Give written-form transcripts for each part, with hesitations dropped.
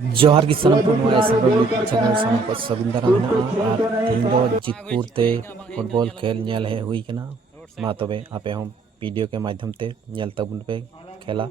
जोहार की सनम को चैनल सनम को सबिन दारा मेना और तीन जीतपुर ते फुटबॉल खेल नेल है हुई कना मा तबे आपे हम वीडियो के माध्यम ते नेल तबुन पे खेला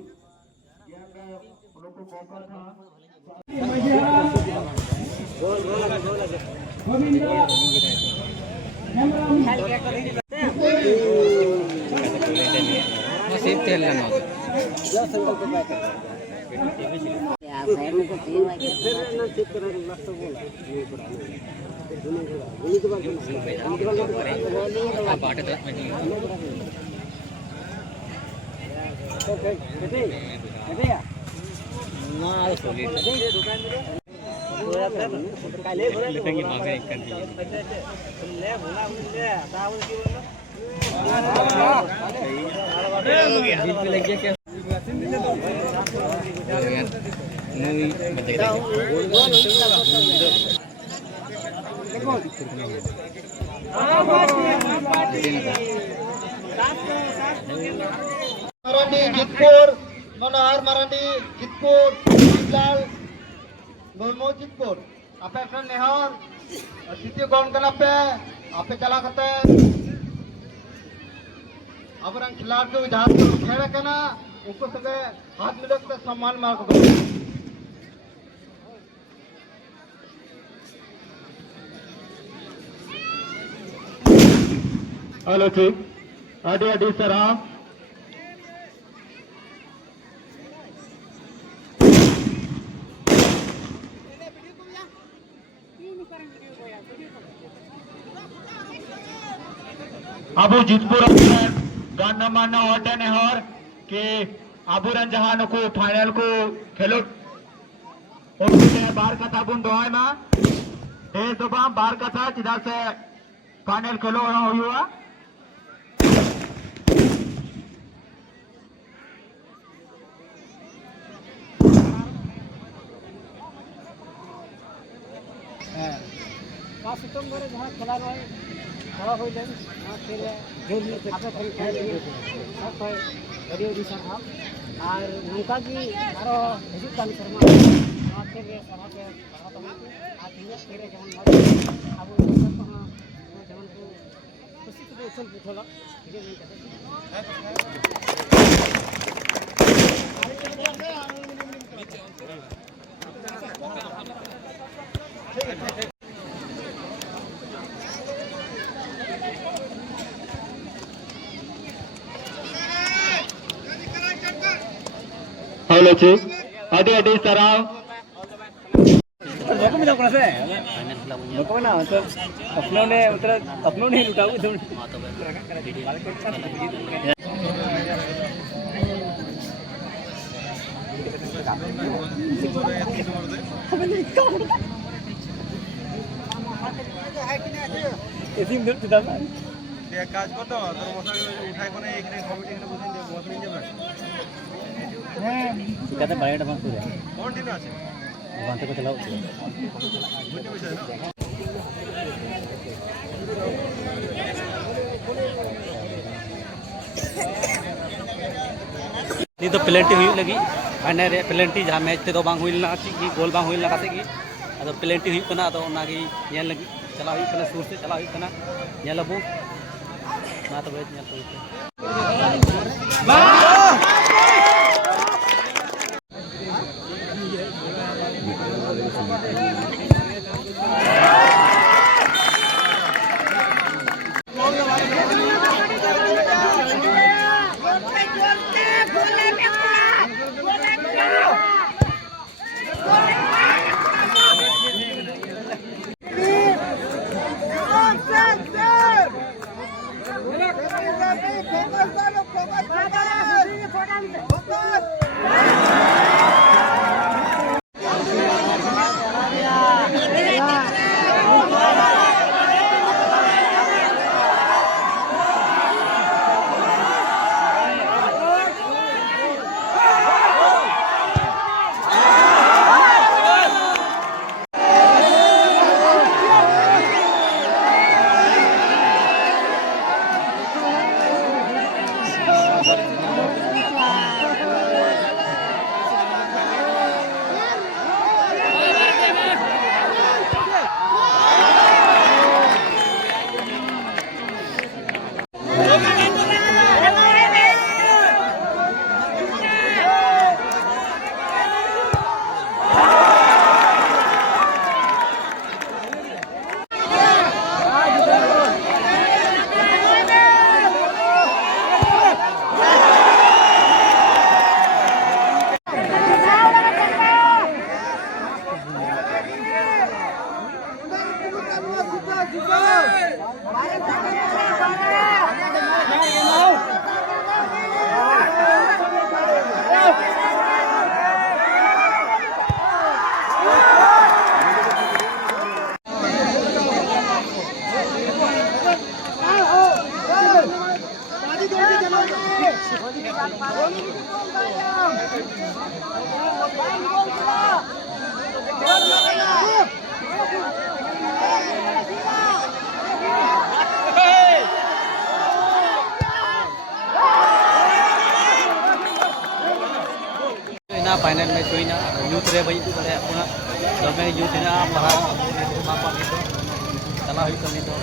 मराठी जितपुर मनोहर मराठी जितपुर लाल मुर्मू जितपुर आपे फ्रेंड नेहर द्वितीय गौन कना पे आपे चला करते अब खिलाड़ी को जहाँ खेल कना उनको सगे हाथ मिलक सम्मान मार्ग हेलो ठीक अडी अडी सर अबू जितपुर गाना माना वाटे ने और कि अबूरन जहां नुकु फाइनल को खेलो उनके बार कथा बुन दोय मा देश दोबा बार कथा चिदा से फाइनल खेलो हुआ सितंबर जहाँ खेला रहा खड़ा हो जाए फिर जोर में आपका फिर खेल सब है रेडियो दिशा हम और नौका की आरो हिजू कान शर्मा फिर सभा के बढ़ा तो आज ये फिर जवन अब सब जवन को खुशी को उछल उछला ठीक है हेलो जी अडी अडी सराव लोग मिला कौन से लोग ना मतलब अपनों ने लुटाओ तुम এসিম ধরতে দাও এক কাজ করতে তোর মশা উঠাই কোনে এখানে কমিটি এখানে বসে দিয়ে বসে নিয়ে যাবে হ্যাঁ ঠিকাতে বাইরেটা বন্ধ করে কোন টিম আছে বন্ধ করে চালাও গুটি বিষয় না नी तो पेनल्टी हुई लगी फाइनल रे पेनल्टी जहां मैच ते तो बांग हुईलना की गोल बांग हुईलना काते की अदो पेनल्टी हुई कना तो ओना की नेल लगी चला हुई कना सुर से चला हुई कना नेल अबो ना तो बेच नेल तो ना फाइनल मैच हुई ना यूथ रे बई करे अपना दमे यूथ ना पढ़ा चला हुई करनी तो